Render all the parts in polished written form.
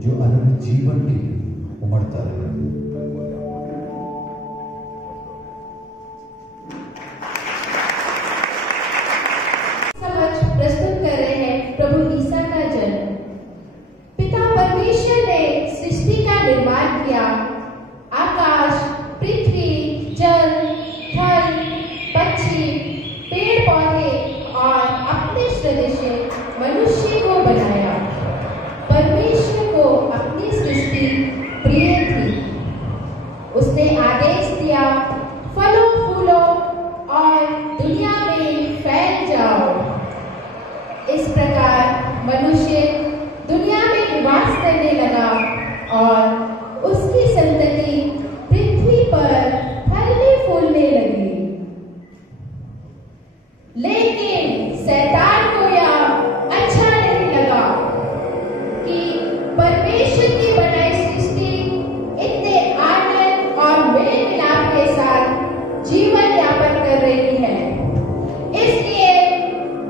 जो अनंत जीवन के लिए उमड़ता रहे। प्रस्तुत कर रहे हैं प्रभु ईसा का जन्म। पिता परमेश्वर ने सृष्टि का निर्माण किया। आकाश, पृथ्वी, जल, थल, पक्षी, पेड़ पौधे और अपने सदृश मनुष्य को बनाया। परमेश्वर को अपनी सृष्टि प्रिय थी। उसने आदेश दिया, फलो फूलो और दुनिया में फैल जाओ। इस प्रकार मनुष्य दुनिया में निवास करने लगा और उसकी संतति पृथ्वी पर फलने फूलने लगी। लेकिन शैतान को यह अच्छा नहीं लगा कि परमेश्वर की बनाई सृष्टि इतने आनंद और मेल मिलाप के साथ जीवन यापन कर रही है। इसलिए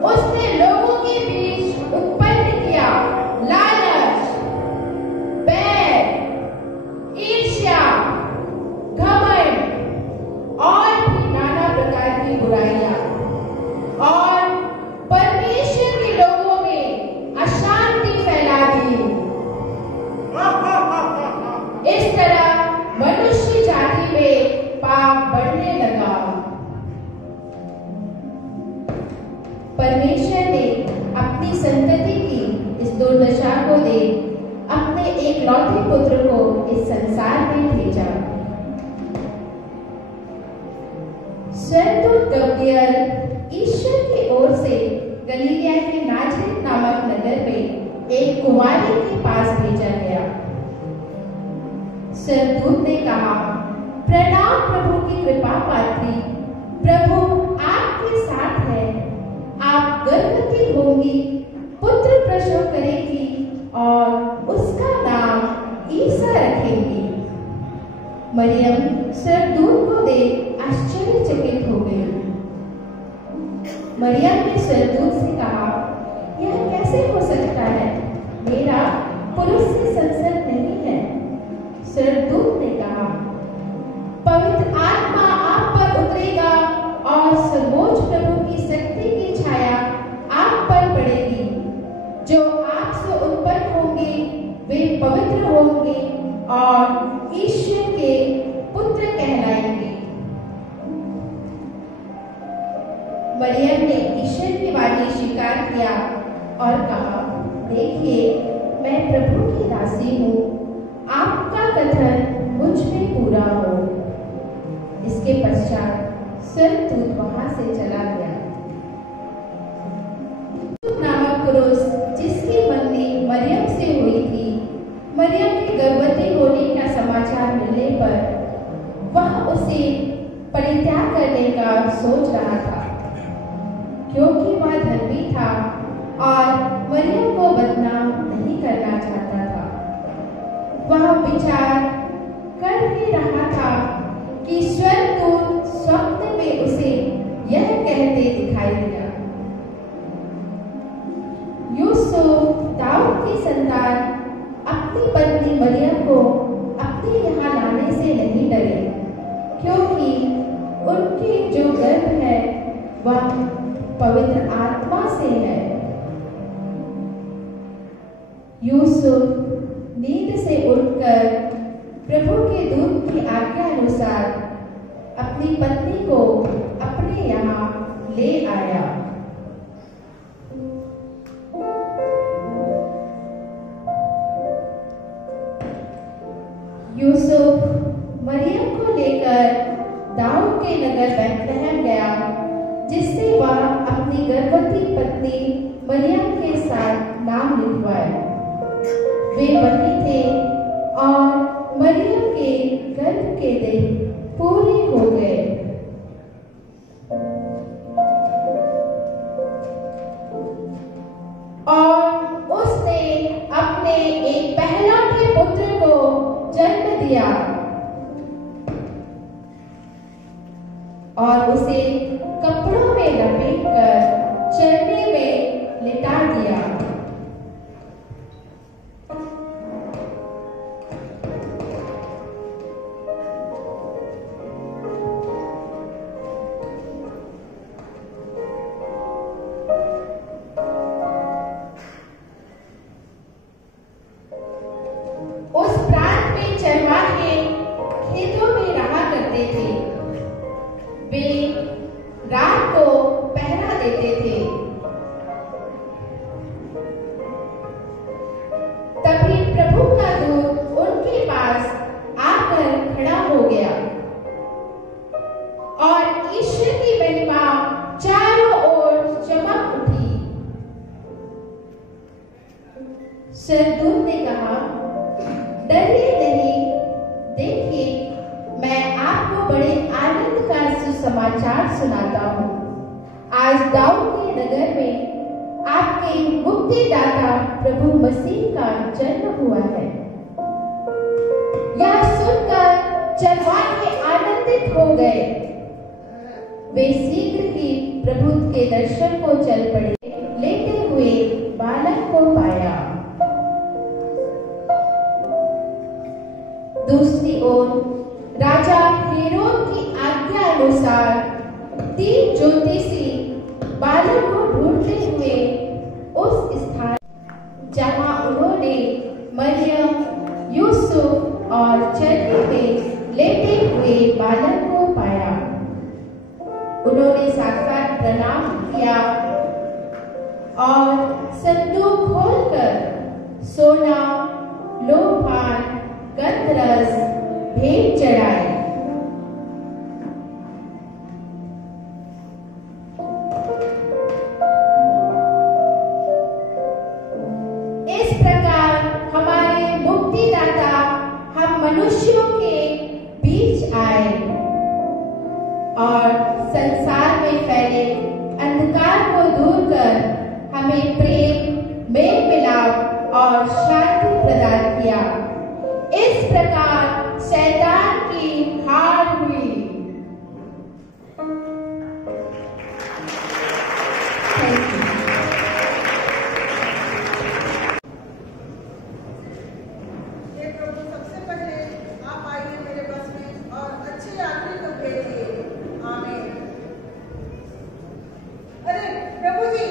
उसने लोगों के बीच उत्पन्न किया लालच, बैर, ईर्ष्या, घमंड और भी नाना प्रकार की बुराइयां, और परमेश्वर के लोगों में अशांति फैला दी। इस तरह मनुष्य जाति में पाप बढ़ने लगा। परमेश्वर ने अपनी संतति की इस दुर्दशा को देख अपने एकलौते पुत्र को इस संसार में भेजा। स्वर्गदूत गब्रियल ईश्वर की ओर से गलीलिया के नाज़रेत नामक नगर में एक कुंवारी के पास भेजा गया। स्वर्गदूत ने कहा, प्रणाम प्रभु की कृपा पात्री, प्रभु आपके साथ है। आप गर्भवती होंगी, पुत्र प्रसव करेगी और उसका नाम ईसा रखेंगी। मरियम स्वर्गदूत को देख आश्चर्यचकित हो गई। मरियम ने स्वर्गदूत से कहा, यह कैसे हो सकता है? मेरा पुरुष से संसर्ग नहीं है। स्वर्गदूत ने कहा, पवित्र आत्मा आप पर उतरेगा और सर्वोच्च प्रभु की शक्ति की छाया आप पर पड़ेगी। जो आपसे उत्पन्न होंगे वे पवित्र होंगे और ईश्वर के पुत्र कहलाएंगे। मरियम ने ईश्वर की वाणी स्वीकार किया और कहा, देखिए मैं प्रभु की दासी हूँ, आपका कथन मुझ में पूरा हो। इसके पश्चात स्वर्गदूत वहां से चला गया। नामक पुरुष जिसकी मंगनी मरियम से हुई थी, मरियम के गर्भवती होने का समाचार मिलने पर वह उसे परित्याग करने का सोच रहा था, क्योंकि वह धर्मी था और मरियम को बदनाम नहीं करना चाहता था। वह विचार कर ही रहा था कि स्वर्गदूत स्वप्न में उसे यह कहते दिखाई दिया, यूसुफ दाऊद की संतान अपनी पत्नी मरियम को अपने यहाँ लाने से नहीं डरे, क्योंकि उनकी जो गर्भ है वह पवित्र आत्मा से है। यूसुफ नींद से उठकर प्रभु के दूत की आज्ञा अनुसार अपनी पत्नी को अपने यहाँ ले आया। यूसुफ मरियम को लेकर दाऊद के नगर बैतलहम गया, जिससे वह अपनी गर्भवती पत्नी मरियम के साथ नाम लिखवाए। वे वहीं थे और मरियम के गर्भ के दिन पूरे हो गए। और उसने अपने एक पहलौठे पुत्र को जन्म दिया और उसे कपड़ों में लपेटकर चरने में लिटा दिया। करते थे। वे रात को पहरा देते थे। तभी प्रभु का दूत उनके पास आकर खड़ा हो गया और ईश्वर की महिमा चारों ओर चमक उठी। स्वर्गदूत ने कहा, डरिए नहीं, देखिए मैं आपको बड़े आनंद का सुसमाचार सुनाता हूँ। आज दाऊद के नगर में आपके मुक्तिदाता प्रभु मसीह का जन्म हुआ है। यह सुनकर चरवाहे आनंदित हो गए। वे शीघ्र ही प्रभु के दर्शन को चल पड़े। लेटे हुए बालक को पाया। दूसरी ओर राजा हेरोद की आज्ञा अनुसार 3 ज्योतिषी बालक को ढूंढते हुए उस स्थान जहां उन्होंने मरियम, यूसुफ और चरनी में लेटे हुए बालक को पाया। उन्होंने साक्षात प्रणाम किया और संदूक खोलकर सोना, लोभान, गंधरस भेंट चढ़ाए। इस प्रकार हमारे मुक्तिदाता हम मनुष्यों के बीच आए और संसार में फैले अंधकार को दूर कर हमें प्रेम, मेल मिलाप और शांति प्रदान किया। इस प्रकार शैतान की हार हुई। हे प्रभु, सबसे पहले आप आइए मेरे बस में और अच्छे यात्री को भेजिए। आमीन। अरे प्रभु जी,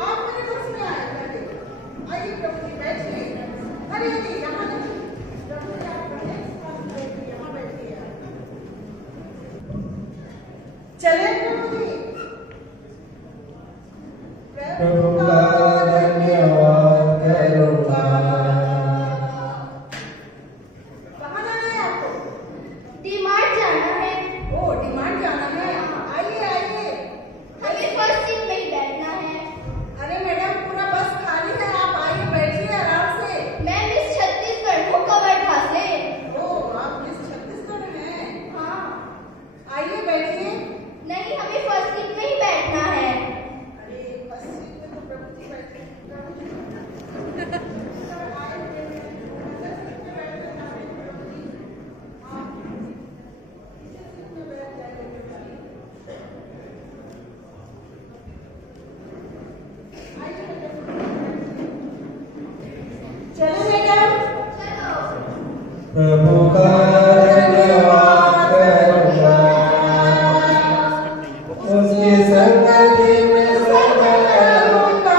आप मेरे बस में आए। आइए प्रभु जी, बैठिए। अरे यहाँ प्रभु जी, आप बैठिए, यहाँ बैठिए। चले प्रभु जी। प्रभु का धन्यवाद करूँगा। कहाँ जाना है आपको? डिमांड जाना है। ओ, डिमांड जाना है। आइए आइए। हमें फर्स्ट सीट में ही बैठना है। अरे मैडम, पूरा बस खाली है, आप आइए, बैठिए आराम से। मैं मिस छत्तीसगढ़ हूँ, कवर्धा से। ओ, आप मिस छत्तीसगढ़ हैं? हाँ। आइए बैठिए। नहीं, हमें फर्स्ट सीट में ही बैठना है। अरे फर्स्ट सीट में तो प्रभु जी बैठे हैं। चलो मैडम। प्रभु का धन्यवाद करूँगा। उसकी संगति में सदा रहूँगा।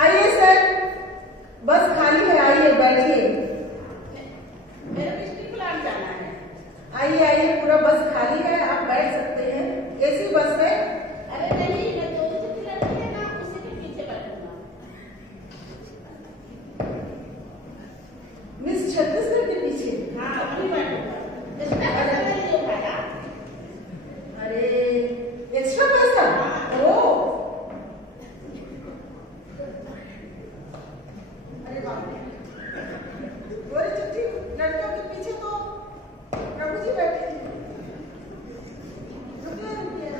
आइए सर, बस खाली है, आइए बैठिए। मेरा डिस्ट्रिक्ट प्लान जाना है। आइए आइए, पूरा बस खाली है, आप बैठ सकते हैं। एसी बस है। अरे नहीं, मैं 2 सीट लड़की है ना, उसी के पीछे बैठूंगा। मिस छत्तीसगढ़ के पीछे? हाँ, वहीं बैठूंगा। अरे एक्स्ट्रा पैसा? ओ, अरे बाप रे, गोरी चिट्ठी लड़कियों के पीछे तो प्रभु जी बैठे हैं। रुकिए रुकिए।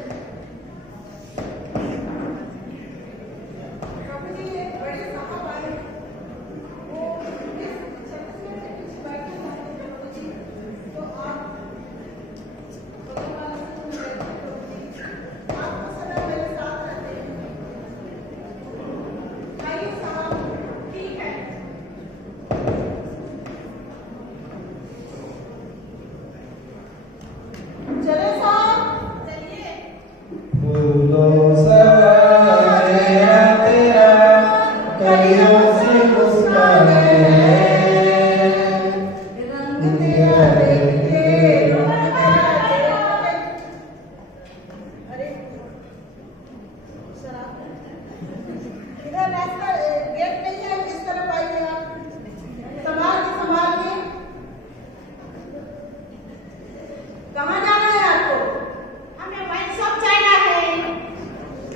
तेरा देख के रंग तेरा देख के। अरे शराब इधर रास्ता गेट नहीं है, किस तरफ आइए आप? संभाल के कहाँ जाना है आपको? हमें वाइन शॉप जाना है।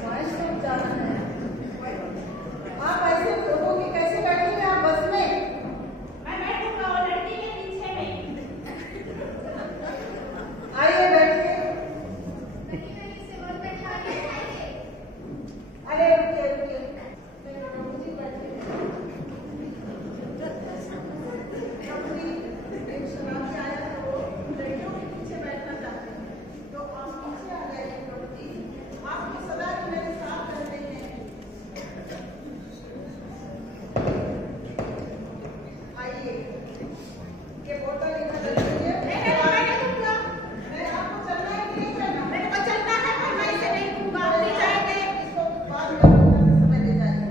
वाइन शॉप जाना है। आप ऐसे लोगों की कैसे बैठेंगे आप बस में? मैं बैठूंगा वो लड़की के पीछे में। आइए बैठिए। अरे रुकिए प्रभु जी बैठिए। प्रभु जी एक शराब से आया था, वो लड़कियों के पीछे बैठना चाहते हैं, तो आप पीछे आ जाइए। प्रभु जी आपकी सदा की मेरे साथ रहते हैं। आइए ये बोतल इधर रखिए। मैं आपको चलना है कि नहीं चलना? मेरे को चलना है पर मैं इसे नहीं दूंगा। आप ले जाएंगे। इसको बाद में समय ले जाइए।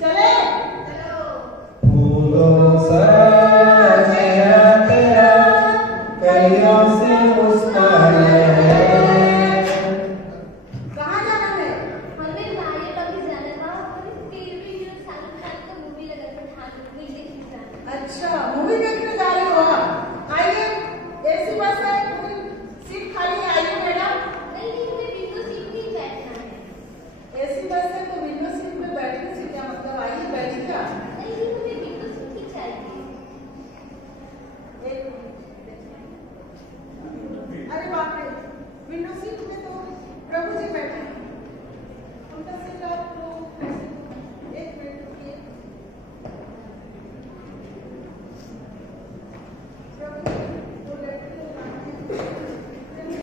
चले फूलों सजाया तेरा कलियों से मुस्कुराए कहाँ जाना है? हमें नारियल अभी जाना था और टीवी में शाहरुख खान का मूवी लगा था, ठान मूवी देखने जाना। अच्छा मूवी देखने जा रहे हो आप? आइए एसी बस है, पूरी सीट खाली है, आइए मैडम। नहीं हमें विंडो सीट में बैठना है। एसी बस है तो विंडो सीट में बैठने से क्या मतलब? आइए बैठिएगा। नहीं हमें विंडो सीट ही चाहिए। एक अरे बाप रे, विंडो सीट में तो प्रभु जी बैठे हैं, उनका सीट आपको एक मिनट रुकिए। प्रभु जी वो लड़की को बुलाते हैं।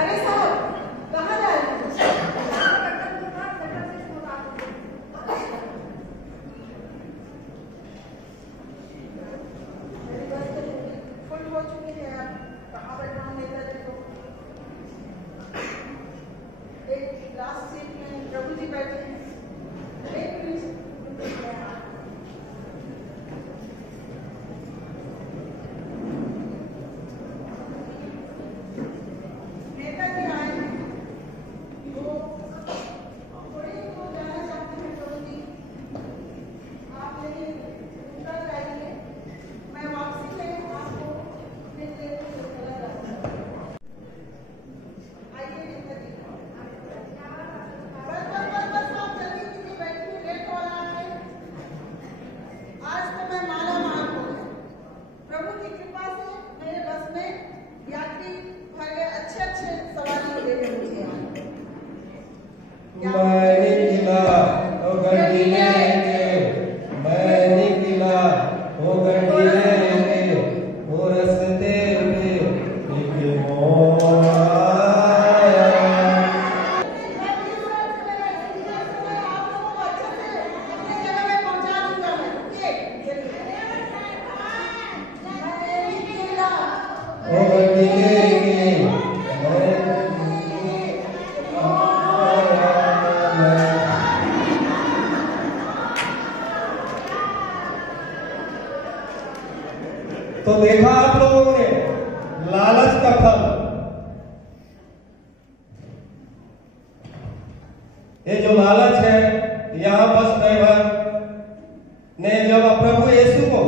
अरे साहब कहाँ जा रहे हैं? मेरी बस तो फुल हो चुकी है, आप कहाँ बैठना नेता जी को? एक लास्ट सीट में प्रभु जी बैठे हैं। एक मिनट नेताजी आए हैं, वो थोड़ी दूर जाना चाहते हैं। प्रभु जी आप लेकिन उतर जाइए, मैं वापसी में आपको मिल लेने को चला जाऊंगा। आइए नेताजी। बस आप जल्दी कीजिए, बैठिए, लेट हो रहा है। आज तो मैं माला माल हो गया। प्रभु की कृपा से मेरे बस में यात्री भर गए, अच्छे सवारी मिले हैं मुझे यहाँ। मैं निकला तो गड्डी लेके, मैं निकला तो गड्डी लेके, वो रास्ते पे एक मोड़ आया। वो गड्डी लेके तो देखा आप लोगों ने लालच का फल। ये जो लालच है, यहाँ बस ड्राइवर ने जब प्रभु यीशु को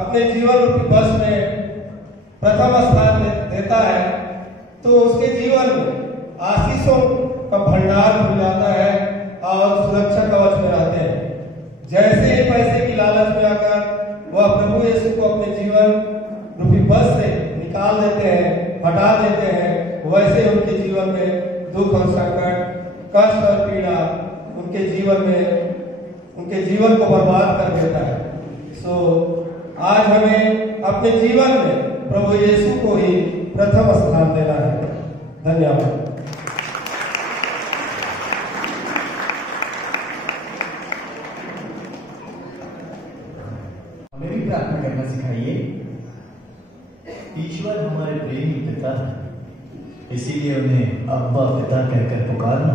अपने जीवन रूपी बस में प्रथम स्थान देता है तो उसके जीवन में आशीषों का भंडार खुल जाता है और सुरक्षा कवच में रहते हैं। जैसे ही पैसे की लालच में आकर वह प्रभु यीशु को अपने जीवन रूपी बस से निकाल देते हैं, हटा देते हैं, वैसे उनके जीवन में दुख और संकट, कष्ट और पीड़ा उनके जीवन में उनके जीवन को बर्बाद कर देता है। सो आज हमें अपने जीवन में प्रभु यीशु को ही प्रथम स्थान देना है। धन्यवाद। हमें भी प्रार्थना करना सिखाइए। ईश्वर हमारे प्रेमी पिता है, इसीलिए उन्हें अब्बा पिता कहकर पुकारना।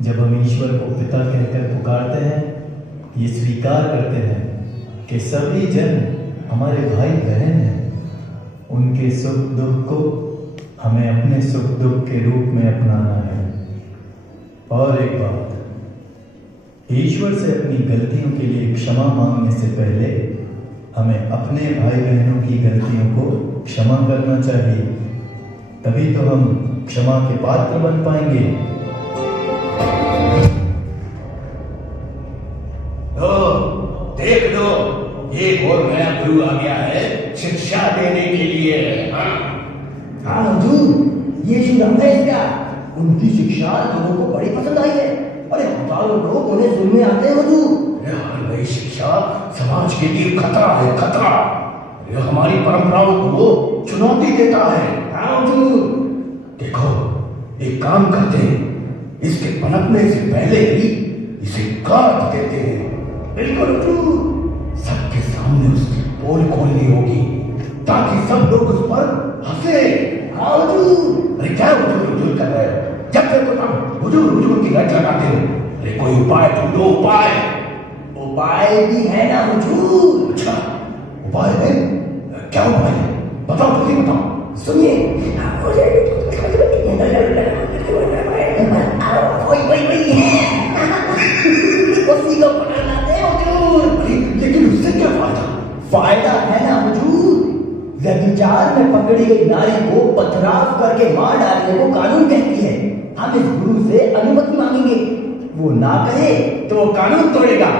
जब हम ईश्वर को पिता कहकर पुकारते हैं, ये स्वीकार करते हैं कि सभी जन हमारे भाई बहन हैं। उनके सुख दुख को हमें अपने सुख दुख के रूप में अपनाना है। और एक बात, ईश्वर से अपनी गलतियों के लिए क्षमा मांगने से पहले हमें अपने भाई बहनों की गलतियों को क्षमा करना चाहिए। तभी तो हम क्षमा के पात्र बन पाएंगे। देख लो, एक और नया गुरु आ गया है शिक्षा देने के लिए। हाँ हुजूर, ये शुरू है इसका। उनकी शिक्षा लोगों को बड़ी पसंद आई है। अरे हजारों लोग उन्हें सुनने आते हैं हुजूर। यार नई शिक्षा समाज के लिए खतरा है, खतरा। ये हमारी परंपराओं को चुनौती देता है। हाँ हुजूर। देखो, एक काम करते हैं, इसके पनपने से पहले ही इसे काट देते हैं। बिल्कुल हुजूर। सबके सामने उसकी पोल खोलनी होगी ताकि सब लोग उस पर हंसे। हाँ हुजूर। अरे क्या हुजूर कर रहे हो? जब तक हुजूर की रट लगाते हो। अरे कोई उपाय ढूंढो, उपाय। उपाय भी है ना हुजूर। अच्छा, उपाय है? क्या उपाय है? बताओ, जल्दी बताओ। सुनिए। उसी को पकड़ लाते हैं हुजूर। लेकिन उससे क्या फायदा? फायदा है ना हुजूर। व्यभिचार में पकड़ी गई नारी को पथराव करके मार डालने को कानून कहती है। हम इस गुरु से अनुमति मांगेंगे। वो ना कहे तो वो कानून तोड़ेगा,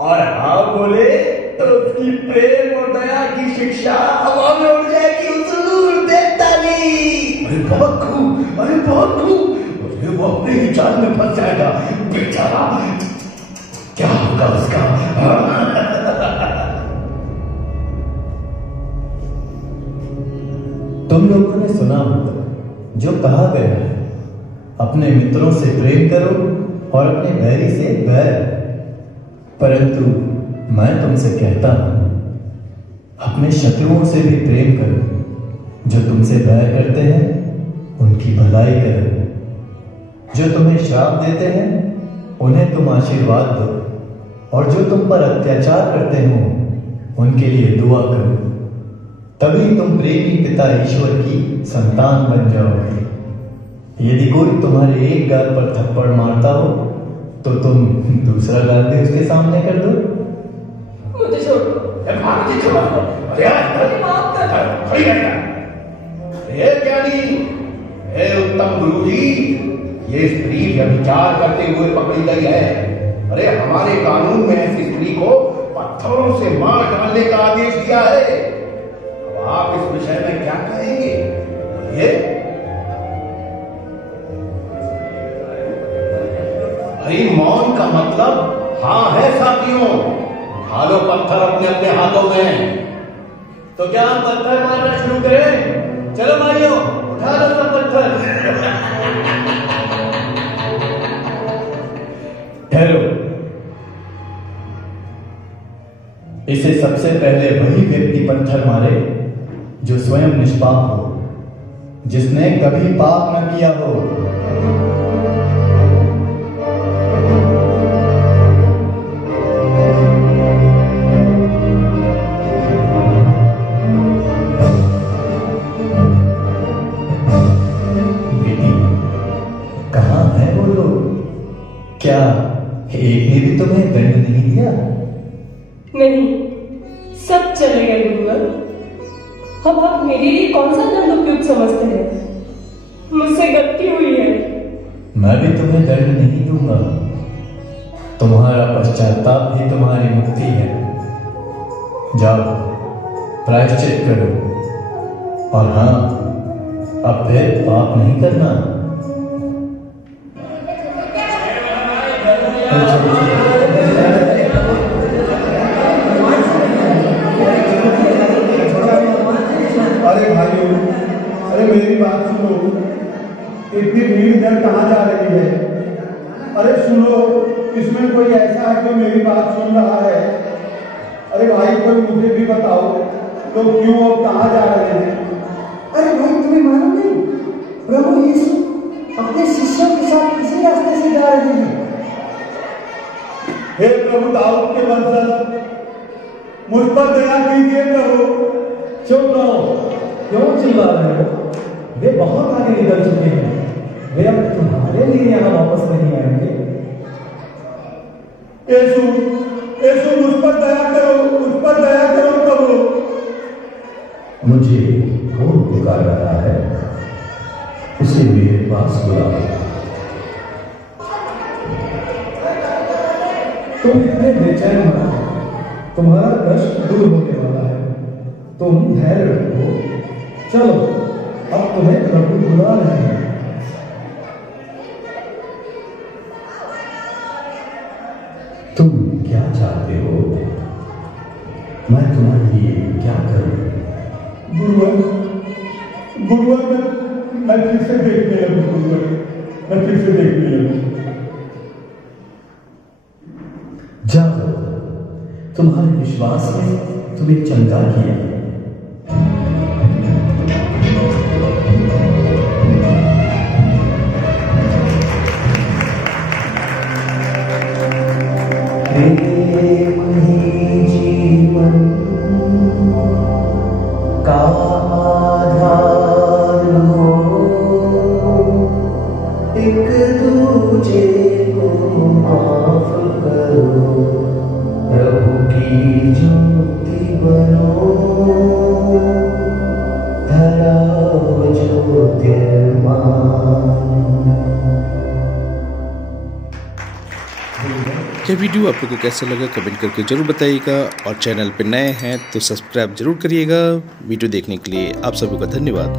और हाँ बोले तो उसकी प्रेम और दया की शिक्षा हवा में उड़ जाएगी हुजूर। देखता नहीं। अरे बहुत खूब, अरे बहुत खूब। अरे वो अपने ही जाल में फंस जाएगा बेचारा। क्या होगा उसका? तुम लोगों ने सुना होगा जो कहा गया है, अपने मित्रों से प्रेम करो और अपने बैरी से बैर। परंतु मैं तुमसे कहता हूं, अपने शत्रुओं से भी प्रेम करो। जो तुमसे बैर करते हैं उनकी भलाई करो। जो तुम्हें श्राप देते हैं उन्हें तुम आशीर्वाद दो, और जो तुम पर अत्याचार करते हो उनके लिए दुआ करो। तभी तुम प्रेमी पिता ईश्वर की संतान बन जाओगे। यदि कोई तुम्हारे एक गाल पर थप्पड़ मारता हो तो तुम दूसरा गाल भी उसके सामने कर दो। मुझे छोड़ो। ज्ञानी, उत्तम गुरुजी, ये स्त्री व्यभिचार करते हुए पकड़ी गई है। अरे हमारे कानून में ऐसी स्त्री को पत्थरों से मार डालने का आदेश दिया है। अब आप इस विषय में क्या कहेंगे? ये भाई, मौन का मतलब हाँ है साथियों। उठा लो पत्थर अपने अपने हाथों में। तो क्या हम पत्थर मारना शुरू करें? चलो भाइयों, उठा लो सब पत्थर। ठहरो। इसे सबसे पहले वही व्यक्ति पत्थर मारे जो स्वयं निष्पाप हो, जिसने कभी पाप न किया हो। कहाँ है वो लोग? क्या एक ने भी तुम्हें दंड नहीं दिया? नहीं, सब चले गए गुरुवर। अब आप मेरे लिए कौन सा दंड उपयुक्त समझते हैं? मुझसे गलती हुई है। मैं भी तुम्हें दंड नहीं दूंगा। तुम्हारा पश्चाताप ही तुम्हारी मुक्ति है। जाओ, प्रायश्चित करो, और हाँ, अब फिर पाप नहीं करना। अरे भाइयों, अरे मेरी बात सुनो। इतनी भीड़ इधर कहाँ जा रही है? अरे सुनो, इसमें कोई ऐसा है जो मेरी बात सुन रहा है? अरे भाई कोई मुझे भी बताओ, लोग क्यों और कहाँ जा रहे हैं? अरे भाई तुम्हें मालूम नहीं, प्रभु यीशु अपने शिष्यों के साथ किसी रास्ते से जा रहे हैं। हे प्रभु दाऊद के वंशज, मुझ पर दया कीजिए प्रभु। चुप रहो, क्यों चिल्ला रहे हो? वे बहुत आगे निकल चुके हैं, वे अब तुम्हारे लिए यहाँ वापस नहीं आएंगे। यीशु, यीशु मुझ पर दया करो, मुझ पर दया करो प्रभु। मुझे कौन पुकार रहा है, उसे मेरे पास बुलाओ। तुम इतने बेचैन मत हो, तुम्हारा कष्ट दूर होने वाला है, तुम धैर्य रखो। चलो, अब तुम्हें प्रभु बुला रहे हैं। तुम क्या चाहते हो? मैं तुम्हारे लिए क्या करूं? गुरुवर, मैं फिर से देखने लगूं गुरुवर, मैं फिर से देखने लगूं। जाओ, तुम्हारे विश्वास ने तुम्हें चंगा किया। प्रेम ही जीवन का आधार हो, एक दूजे को माफ करो, प्रभु की ज्योति बनो, धराओ ज्योतिर्मान। यह वीडियो आप लोगों को कैसा लगा कमेंट करके जरूर बताइएगा, और चैनल पर नए हैं तो सब्सक्राइब जरूर करिएगा। वीडियो देखने के लिए आप सभी का धन्यवाद।